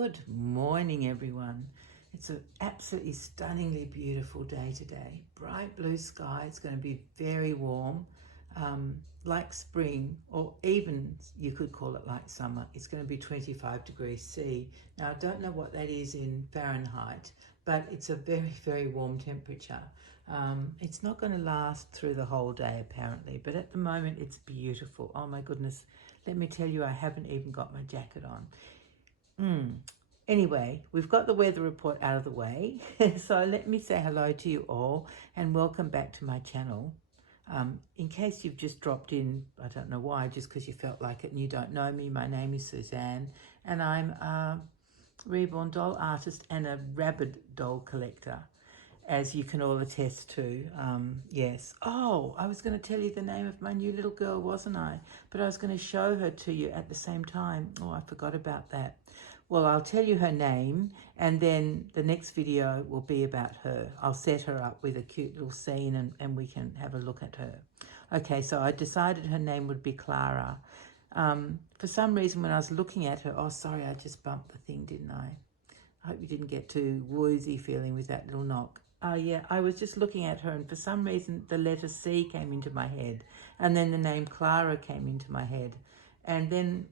Good morning, everyone. It's an absolutely stunningly beautiful day today. Bright blue sky. It's going to be very warm, like spring, or even you could call it like summer. It's going to be 25 degrees C. Now, I don't know what that is in Fahrenheit, but it's a very, very warm temperature. It's not going to last through the whole day, apparently, but at the moment it's beautiful. Oh my goodness. Let me tell you, I haven't even got my jacket on. Anyway, we've got the weather report out of the way. So let me say hello to you all and welcome back to my channel. In case you've just dropped in, I don't know why, just because you felt like it and you don't know me, my name is Suzanne and I'm a reborn doll artist and a rabbit doll collector, as you can all attest to. Yes. Oh, I was going to tell you the name of my new little girl, wasn't I? But I was going to show her to you at the same time. Oh, I forgot about that. Well, I'll tell you her name, and then the next video will be about her. I'll set her up with a cute little scene and we can have a look at her. Okay, so I decided her name would be Clara. For some reason, when I was looking at her, oh, sorry, I just bumped the thing, didn't I? I hope you didn't get too woozy feeling with that little knock. Oh, yeah, I was just looking at her, and for some reason, the letter C came into my head, and then the name Clara came into my head. And then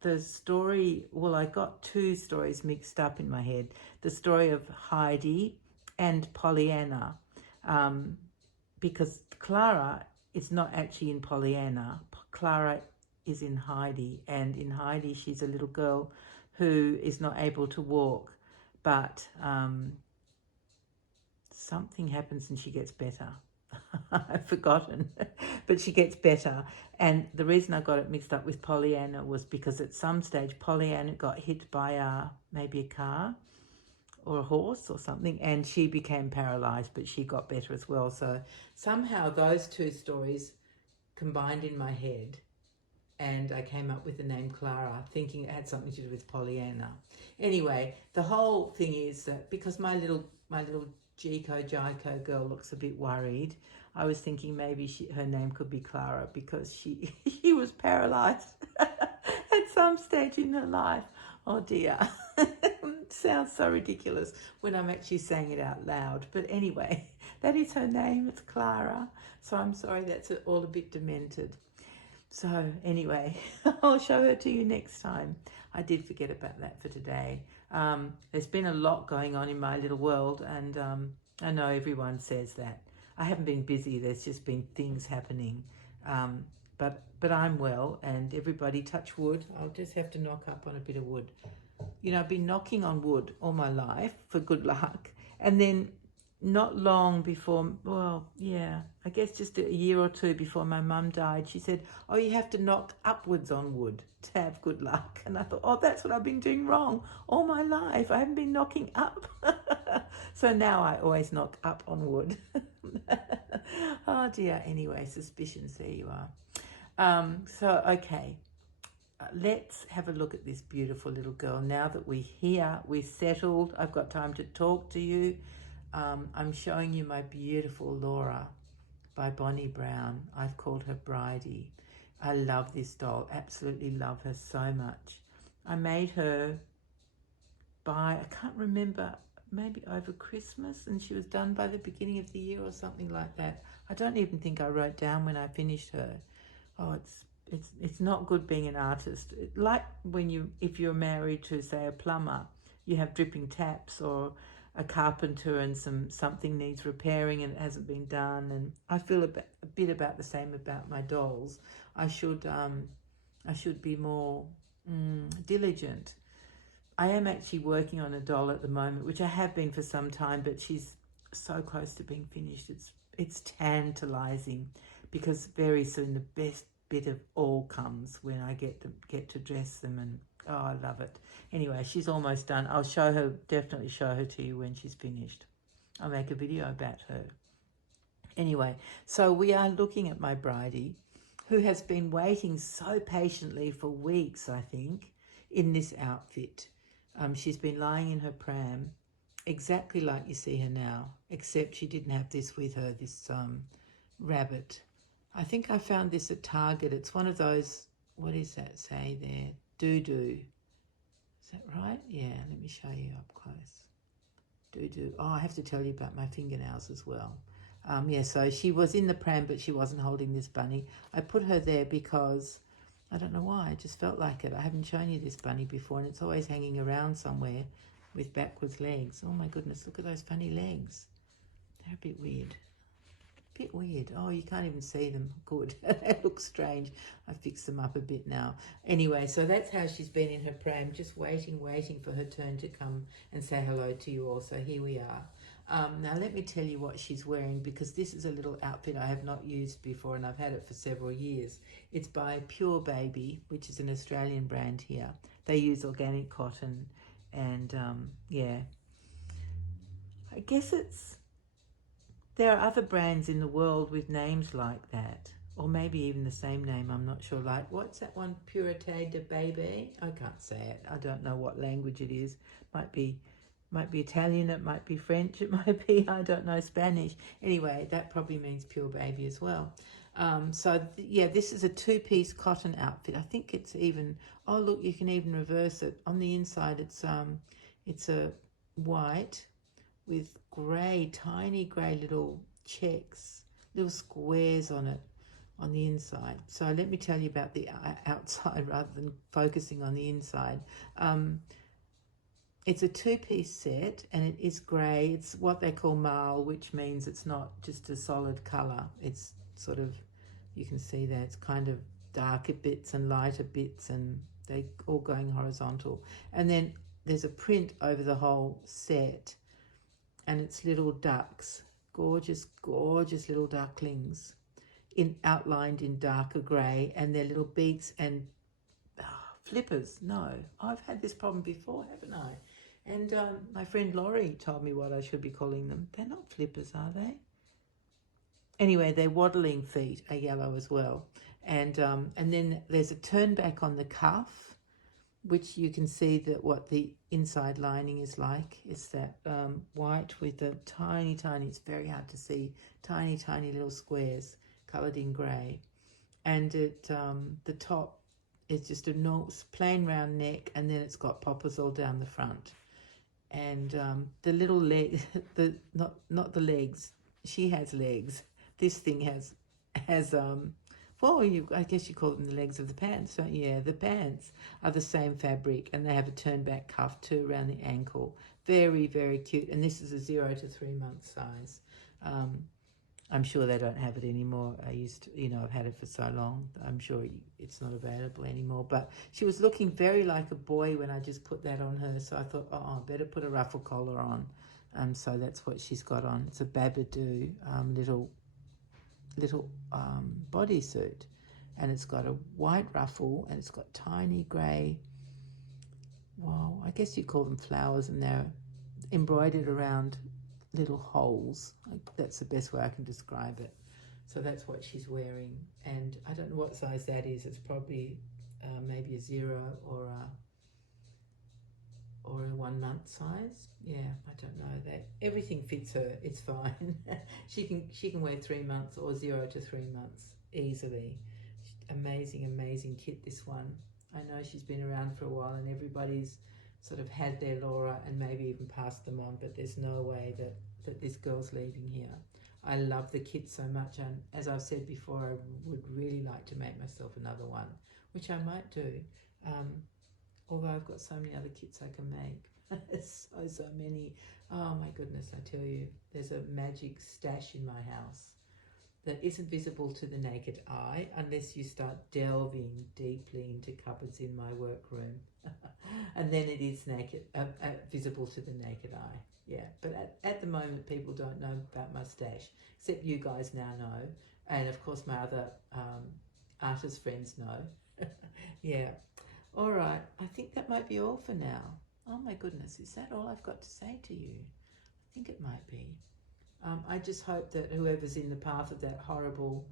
the story, well, I got two stories mixed up in my head. The story of Heidi and Pollyanna, because Clara is not actually in Pollyanna. Clara is in Heidi, and in Heidi, she's a little girl who is not able to walk, but something happens and she gets better. I've forgotten, but she gets better. And the reason I got it mixed up with Pollyanna was because at some stage Pollyanna got hit by maybe a car or a horse or something, and she became paralyzed, but she got better as well. So somehow those two stories combined in my head, and I came up with the name Clara, thinking it had something to do with Pollyanna. Anyway, the whole thing is that because my little Jico girl looks a bit worried, I was thinking maybe her name could be Clara because she was paralyzed at some stage in her life. Oh dear. It sounds so ridiculous when I'm actually saying it out loud. But anyway, that is her name. It's Clara. So I'm sorry that's all a bit demented. So anyway, I'll show her to you next time. I did forget about that for today. There's been a lot going on in my little world, and I know everyone says that. I haven't been busy, there's just been things happening. But I'm well, and everybody touch wood. I'll just have to knock up on a bit of wood. You know, I've been knocking on wood all my life for good luck, and then not long before, well, yeah, I guess just a year or two before my mum died, she said, oh, you have to knock upwards on wood to have good luck. And I thought, oh, that's what I've been doing wrong all my life. I haven't been knocking up. So now I always knock up on wood. Oh dear. Anyway, suspicions, there you are. So, okay. Let's have a look at this beautiful little girl. Now that we're here, we're settled, I've got time to talk to you. I'm showing you my beautiful Laura by Bonnie Brown. I've called her Bridie. I love this doll, absolutely love her so much. I made her I can't remember, maybe over Christmas, and she was done by the beginning of the year or something like that. I don't even think I wrote down when I finished her. Oh, it's not good being an artist. Like if you're married to, say, a plumber, you have dripping taps, or a carpenter and something needs repairing and it hasn't been done. And I feel a bit about the same about my dolls. I should be more diligent. I am actually working on a doll at the moment, which I have been for some time, but she's so close to being finished. It's tantalizing, because very soon the best bit of all comes when I get to dress them, and oh, I love it. Anyway, she's almost done. I'll definitely show her to you when she's finished. I'll make a video about her. Anyway, so we are looking at my Bridie, who has been waiting so patiently for weeks, I think, in this outfit. She's been lying in her pram, exactly like you see her now, except she didn't have this with her, this rabbit. I think I found this at Target. It's one of those, what does that say there? Doo-doo. Is that right? Yeah, let me show you up close. Oh, I have to tell you about my fingernails as well. Yeah, so she was in the pram, but she wasn't holding this bunny. I put her there because I don't know why. I just felt like it. I haven't shown you this bunny before, and it's always hanging around somewhere with backwards legs. Oh my goodness, look at those funny legs. They're a bit weird. Bit weird. Oh, you can't even see them. Good. It looks strange. I fixed them up a bit now. Anyway, so that's how she's been in her pram, just waiting for her turn to come and say hello to you all. So here we are. Now let me tell you what she's wearing, because this is a little outfit I have not used before and I've had it for several years. It's by Pure Baby, which is an Australian brand here. They use organic cotton, and yeah, I guess there are other brands in the world with names like that, or maybe even the same name, I'm not sure. Like, what's that one? Purité de Baby? I can't say it. I don't know what language it is. Might be Italian, it might be French, it might be, I don't know, Spanish. Anyway, that probably means Pure Baby as well. Yeah, this is a two-piece cotton outfit. I think it's even, oh look, you can even reverse it. On the inside, it's a white with grey, tiny grey little checks, little squares on it on the inside. So let me tell you about the outside rather than focusing on the inside. It's a two-piece set, and it is grey. It's what they call mauve, which means it's not just a solid colour. It's sort of, you can see that it's kind of darker bits and lighter bits, and they all going horizontal. And then there's a print over the whole set, and it's little ducks, gorgeous, gorgeous little ducklings, outlined in darker grey, and their little beaks and flippers. No, I've had this problem before, haven't I? And my friend Laurie told me what I should be calling them. They're not flippers, are they? Anyway, their waddling feet are yellow as well. And then there's a turn back on the cuff, which you can see that what the inside lining is like. It's that white with the tiny, it's very hard to see, tiny little squares coloured in grey. And the top is just a plain round neck, and then it's got poppers all down the front. And the little leg, not the legs. She has legs. This thing has well, I guess you call them the legs of the pants, don't you? Yeah, the pants are the same fabric, and they have a turn back cuff too around the ankle. Very, very cute. And this is a 0 to 3 month size. I'm sure they don't have it anymore. I've had it for so long. I'm sure it's not available anymore. But she was looking very like a boy when I just put that on her. So I thought, oh, I better put a ruffle collar on. So that's what she's got on. It's a babadoo little bodysuit. And it's got a white ruffle, and it's got tiny grey, well, I guess you'd call them flowers, and they're embroidered around little holes. That's the best way I can describe it. So that's what she's wearing, and I don't know what size that is. It's probably maybe a 0 or a 1 month size. Yeah, I don't know. That everything fits her. It's fine. she can wear 3 months or 0 to 3 months easily. Amazing kit, this one. I know she's been around for a while, and everybody's sort of had their Laura and maybe even passed them on, but there's no way that this girl's leaving here. I love the kit so much, and as I've said before, I would really like to make myself another one, which I might do, although I've got so many other kits I can make. so many. Oh my goodness, I tell you, there's a magic stash in my house that isn't visible to the naked eye unless you start delving deeply into cupboards in my workroom. And then it is visible to the naked eye. Yeah, but at the moment, people don't know about my stash, except you guys now know. And of course, my other artist friends know. Yeah. All right. I think that might be all for now. Oh my goodness. Is that all I've got to say to you? I think it might be. I just hope that whoever's in the path of that horrible,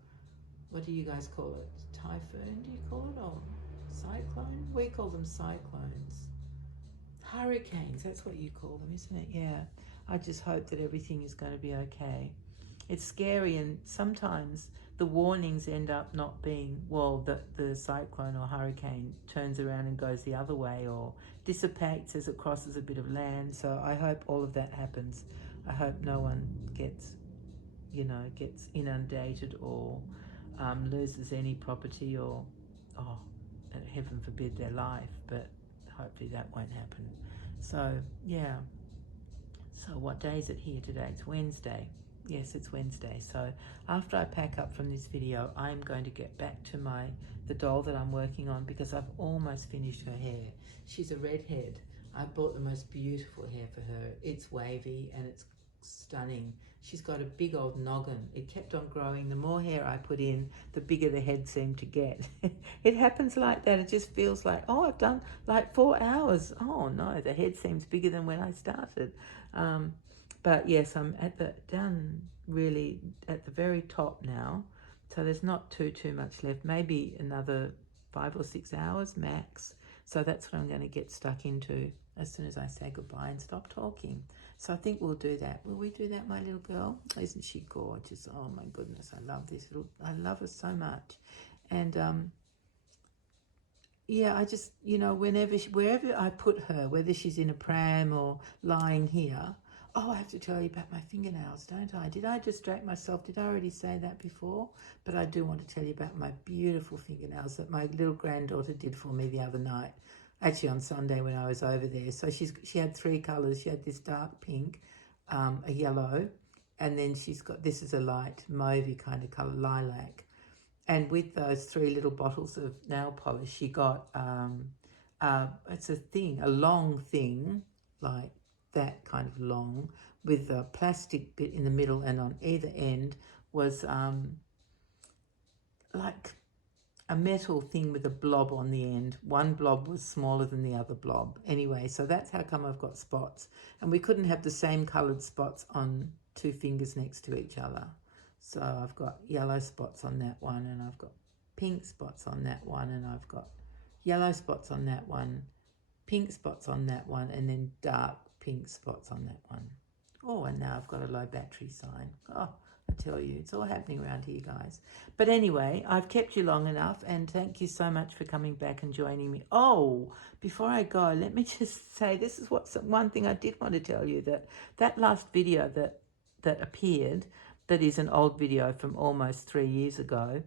what do you guys call it? Typhoon, do you call it? Or cyclone? We call them cyclones. Hurricanes, that's what you call them, isn't it? Yeah. I just hope that everything is going to be okay. It's scary, and sometimes the warnings end up not being, well, the cyclone or hurricane turns around and goes the other way or dissipates as it crosses a bit of land. So I hope all of that happens. I hope no one gets inundated or loses any property or, oh, heaven forbid, their life, but hopefully that won't happen. So yeah, so what day is it here today? It's Wednesday. Yes, it's Wednesday. So after I pack up from this video, I'm going to get back to the doll that I'm working on, because I've almost finished her hair. She's a redhead. I bought the most beautiful hair for her. It's wavy and it's stunning. She's got a big old noggin. It kept on growing. The more hair I put in, the bigger the head seemed to get. It happens like that. It just feels like, oh, I've done like 4 hours. Oh no, the head seems bigger than when I started. But yes, I'm really at the very top now. So there's not too much left. Maybe another 5 or 6 hours max. So that's what I'm going to get stuck into as soon as I say goodbye and stop talking. So I think we'll do that. Will we do that, my little girl? Isn't she gorgeous? Oh my goodness, I love her so much. And yeah, I just, wherever I put her, whether she's in a pram or lying here. Oh, I have to tell you about my fingernails, don't I? Did I distract myself? Did I already say that before? But I do want to tell you about my beautiful fingernails that my little granddaughter did for me the other night. Actually on Sunday when I was over there. So she had 3 colours. She had this dark pink, a yellow, and then she's got, this is a light mauvey kind of colour, lilac. And with those 3 little bottles of nail polish, she got, it's a long thing, like that kind of long, with a plastic bit in the middle, and on either end was like a metal thing with a blob on the end. One blob was smaller than the other blob. Anyway, so that's how come I've got spots. And we couldn't have the same coloured spots on 2 fingers next to each other. So I've got yellow spots on that one, and I've got pink spots on that one, and I've got yellow spots on that one, pink spots on that one, and then dark pink spots on that one. Oh, and now I've got a low battery sign. Oh, I tell you, it's all happening around here, guys. But anyway, I've kept you long enough, and thank you so much for coming back and joining me. Oh, before I go, let me just say, this is one thing I did want to tell you, that last video that appeared, that is an old video from almost 3 years ago,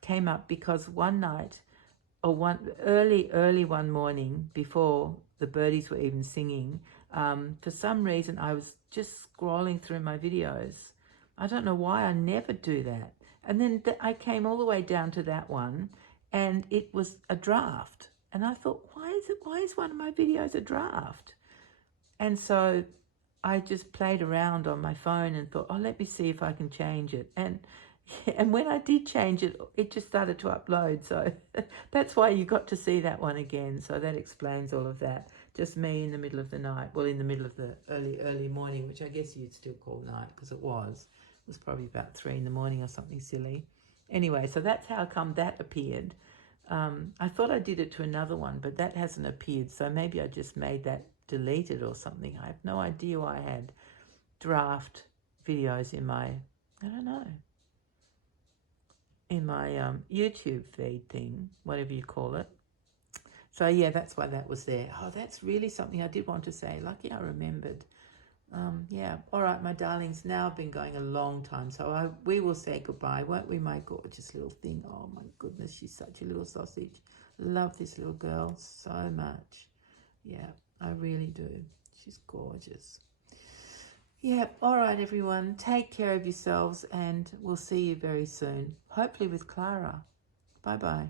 came up because one night, or early one morning, before the birdies were even singing, for some reason I was just scrolling through my videos. I don't know why, I never do that. And then I came all the way down to that one, and it was a draft. And I thought, why is one of my videos a draft? And so I just played around on my phone and thought, oh, let me see if I can change it. And when I did change it, it just started to upload. So that's why you got to see that one again. So that explains all of that. Just me in the middle of the night. Well, in the middle of the early morning, which I guess you'd still call night, because it was probably about 3 in the morning or something silly. Anyway, so that's how come that appeared. I thought I did it to another one, but that hasn't appeared. So maybe I just made that deleted or something. I have no idea why I had draft videos in my, I don't know, in my YouTube feed thing, whatever you call it. So yeah, that's why that was there. Oh, that's really something I did want to say. Lucky I remembered. Yeah, all right, my darlings, now I've been going a long time, so we will say goodbye, won't we, my gorgeous little thing? Oh my goodness, she's such a little sausage. Love this little girl so much. Yeah, I really do. She's gorgeous. Yeah, all right, everyone, take care of yourselves, and we'll see you very soon, hopefully with Clara. Bye-bye.